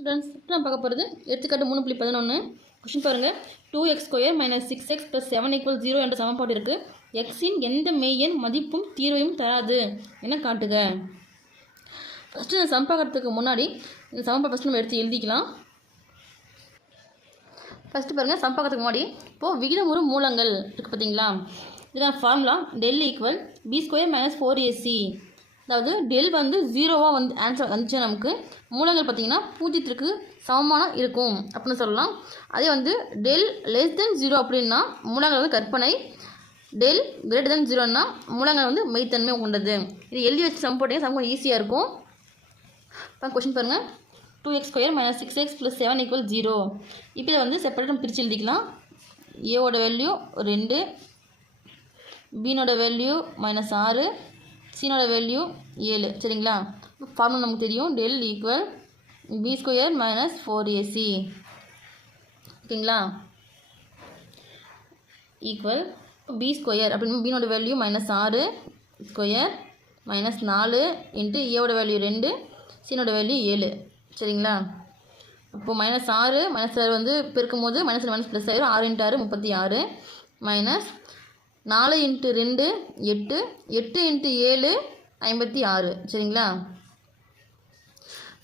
Students இப்போ நான் பார்க்க போகிறது எடுத்துக்காட்டு மூணு புள்ளி பதினொன்று கொஷின் பாருங்கள் two X square minus six X plus seven equal zero என்ற சமன்பாடு இருக்குது எக்ஸின் எந்த மெய்யன் மதிப்பும் தீர்வையும் தராது. என காட்டுக? ஃபஸ்ட்டு இந்த சம்பாக்கிறதுக்கு முன்னாடி இந்த சமன்பாடு ஃபஸ்ட்டு நம்ம எடுத்து எழுதிக்கலாம். ஃபஸ்ட்டு பாருங்கள் சம்பாக்கிறதுக்கு முன்னாடி இப்போது விகிதமுறு மூலங்கள் இருக்குது பார்த்தீங்களா இதுதான் formula del equal B square minus four AC அதாவது டெல் வந்து ஜீரோவாக வந்து ஆன்சர் வந்துச்சு நமக்கு. மூலங்கள் பார்த்தீங்கன்னா பூஜ்ஜியத்திற்கு சமமான இருக்கும் அப்படின்னு சொல்லலாம். அதே வந்து டெல் லெஸ் தென் ஜீரோ அப்படின்னா மூலங்கள் வந்து கற்பனை. டெல் கிரேட்டர் தென் ஜீரோன்னா மூலங்கள் வந்து மெய்த்தன்மை கொண்டது. இது எழுதி வச்சு சம் போட்டிங்கன்னா சம் கொஞ்சம் ஈஸியாக இருக்கும். இப்போ கொஷின் பாருங்கள் two X square minus six X plus seven equal zero இப்போ இதை வந்து செப்பரேட்டாக பிரித்து எழுதிக்கலாம். ஏவோட வேல்யூ ரெண்டு பீனோட வேல்யூ மைனஸ் ஆறு சீனோட வேல்யூ ஏழு. சரிங்களா? ஃபார்முலா நமக்கு தெரியும். Del equal B square minus four AC ஓகேங்களா? ஈக்குவல் பி ஸ்கொயர் அப்படின்னு பீனோட வேல்யூ மைனஸ் ஆறு ஸ்கொயர் மைனஸ் நாலு இன்ட்டு ஏவோட வேல்யூ ரெண்டு சீனோட வேல்யூ ஏழு. சரிங்களா? இப்போ மைனஸ் ஆறு மைனஸ் ஆறு வந்து பெருக்கும் போது மைனஸ் மைனஸ் ப்ளஸ் ஆயிரும். ஆறு இன்ட்டு ஆறு முப்பத்தி ஆறு மைனஸ் நாலு இன்ட்டு ரெண்டு எட்டு எட்டு இன்ட்டு ஏழு ஐம்பத்தி ஆறு. சரிங்களா?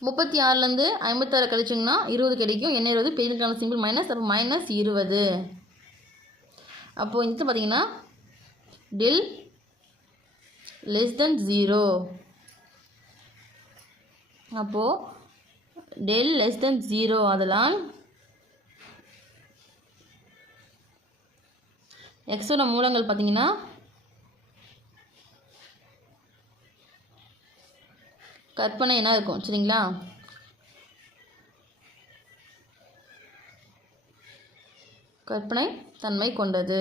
முப்பத்தி ஆறுலேருந்து ஐம்பத்தாறு கழிச்சிங்கன்னா இருபது கிடைக்கும். என்ன இருபது? பெரியக்கான சிம்பிள் மைனஸ் அப்போ மைனஸ் இருபது. அப்போது இது பார்த்தீங்கன்னா டெல் லெஸ் தென் ஜீரோ அப்போது டெல் லெஸ் தென் ஜீரோ அதெல்லாம் எக்ஸோட மூலங்கள் பார்த்தீங்கன்னா கற்பனை என்ன இருக்கும் சரிங்களா? கற்பனை தன்மை கொண்டது.